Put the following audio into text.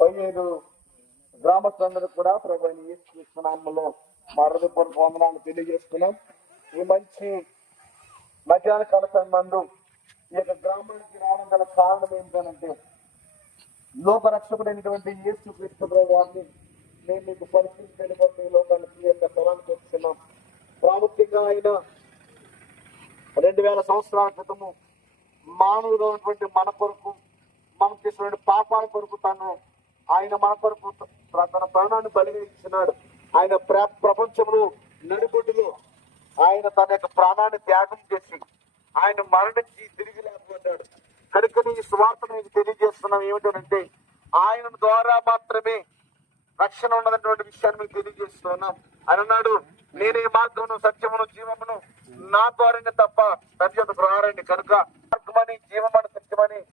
15 గ్రామస్తులందరూ కూడా ప్రభు యేసు నామములో మా హృదయపూర్వక వందనాలు తెలియజేస్తున్నాం. ఈ మంచి మధ్యాహ్న కాల సమయంలో ఈ యొక్క గ్రామానికి రావడం గల కారణం ఏంటంటే లోక రక్షకుడైనటువంటి యేసు క్రీస్తు వారిని మేము మీకు పరిశీలించే లోకానికి ఈ యొక్క స్థలానికి వస్తున్నాం. ప్రాముఖ్యంగా ఆయన 2000 సంవత్సరాల క్రితము మానవుడు ఉన్నటువంటి మన కొరకు మనం చేసినటువంటి పాపాల కొరకు ఆయన మన కొరకు తన ప్రాణాన్ని బలిగా ఇచ్చినాడు. ఆయన ప్రపంచంలో నడిబొడ్డులో ఆయన తన యొక్క ప్రాణాన్ని త్యాగం చేసి ఆయన మరణించి తిరిగి లేకపోయాడు. కనుక ఈ స్వార్థను మీకు తెలియజేస్తున్నాం. ఏమిటంటే ఆయన ద్వారా మాత్రమే రక్షణ ఉన్నటువంటి విషయాన్ని మీకు తెలియజేస్తున్నాం. ఆయన అన్నాడు, నేనే మార్గమును సత్యమును జీవమును నా ద్వారానే తప్ప తండ్రి యొద్దకు రారండి. కనుక మార్గమని జీవమని సత్యమని